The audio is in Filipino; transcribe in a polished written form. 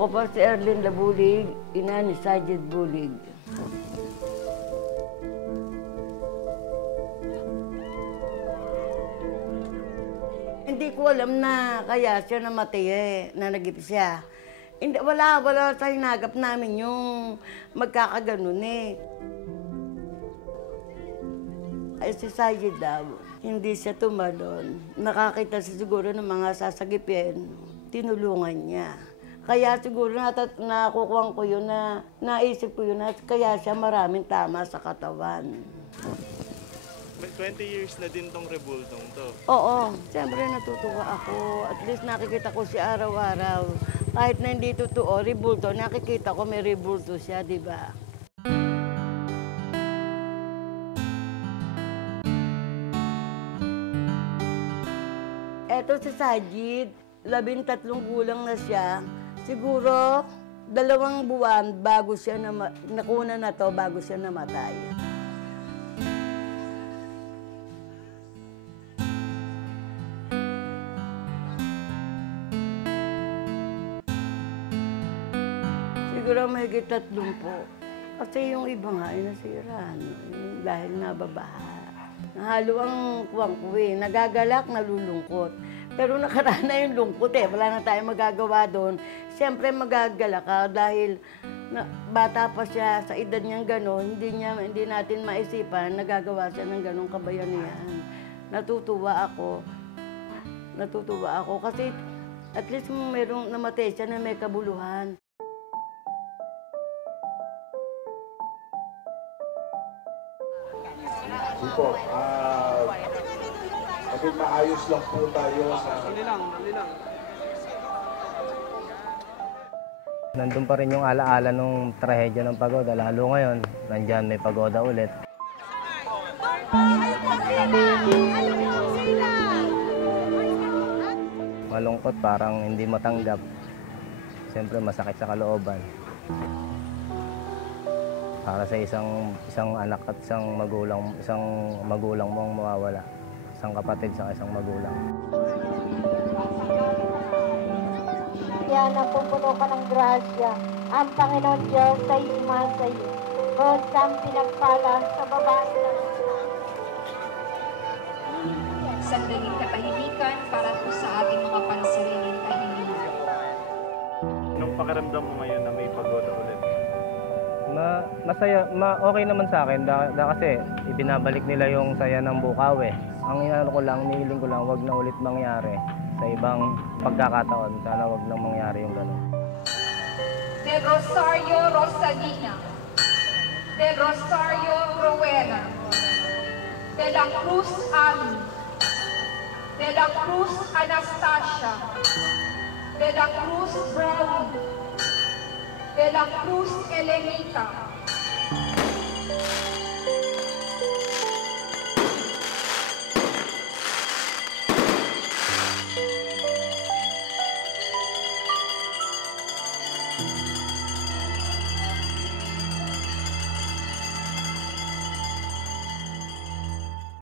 Ako pa si Erlyn Labulig, ina ni Sajid Bulig. Hindi ko alam na kaya siya namatay na nagip siya. Hindi, wala sa hinagap namin yung magkakaganon Ay si Sajid daw, hindi siya tumalon. Nakakita siya siguro ng mga sasagipin, tinulungan niya. Kaya siguro nakukuha ko yun naisip ko yun na kaya siya maraming tama sa katawan. 20 years na din tong rebuldong to. Oo, siyempre natutuwa ako. At least nakikita ko siya araw-araw. Kahit na hindi totoo, rebulto, nakikita ko may rebulto siya, di ba? Eto si Sajid, 13 gulang na siya. Siguro 2 buwan bago siya nakuna na to bago siya namatay. Siguro mahigit 30. Kasi yung iba nga ay nasira, dahil nababaha. Halo ang kuwang ko nagagalak, nalulungkot. Pero nakaraan na yung lungkot wala na tayong magagawa doon. Siyempre magagalak ka dahil bata pa siya, sa edad niyang gano'n, hindi natin maisipan, nagagawa siya ng gano'ng kabayanihan. Natutuwa ako kasi at least mayroong namatay siya na may kabuluhan. Sipo, maging maayos lang po tayo sa... Dali lang. Nandun pa rin yung alaala nung trahedya ng pagoda. Lalo ngayon, nandyan may pagoda ulit. Malungkot, parang hindi matanggap. Siyempre masakit sa kalooban. Para sa isang anak at isang magulang mong mawawala. Isang kapatid sa isang magulang. Yan, napupuno ka ng grasya. Ang Panginoon Diyos ay sumasayo. Kung saan pinagpala sa babae ng sandaling katahimikan para po sa ating mga pansariling kahilingan. Anong pakiramdam mo ngayon na may pagoda ulit? Masaya, okay naman sa akin kasi ibinabalik nila yung saya ng Bukawi. Ang nihiling ko lang, wag na ulit mangyari sa ibang pagkakataon. Sana wag nang mangyari yung gano'n. Del Rosario Rosalina, Del Rosario Rowena, De la Cruz Ami, De la Cruz Anastasia, De la Cruz Brownie, De la Cruz Elenita,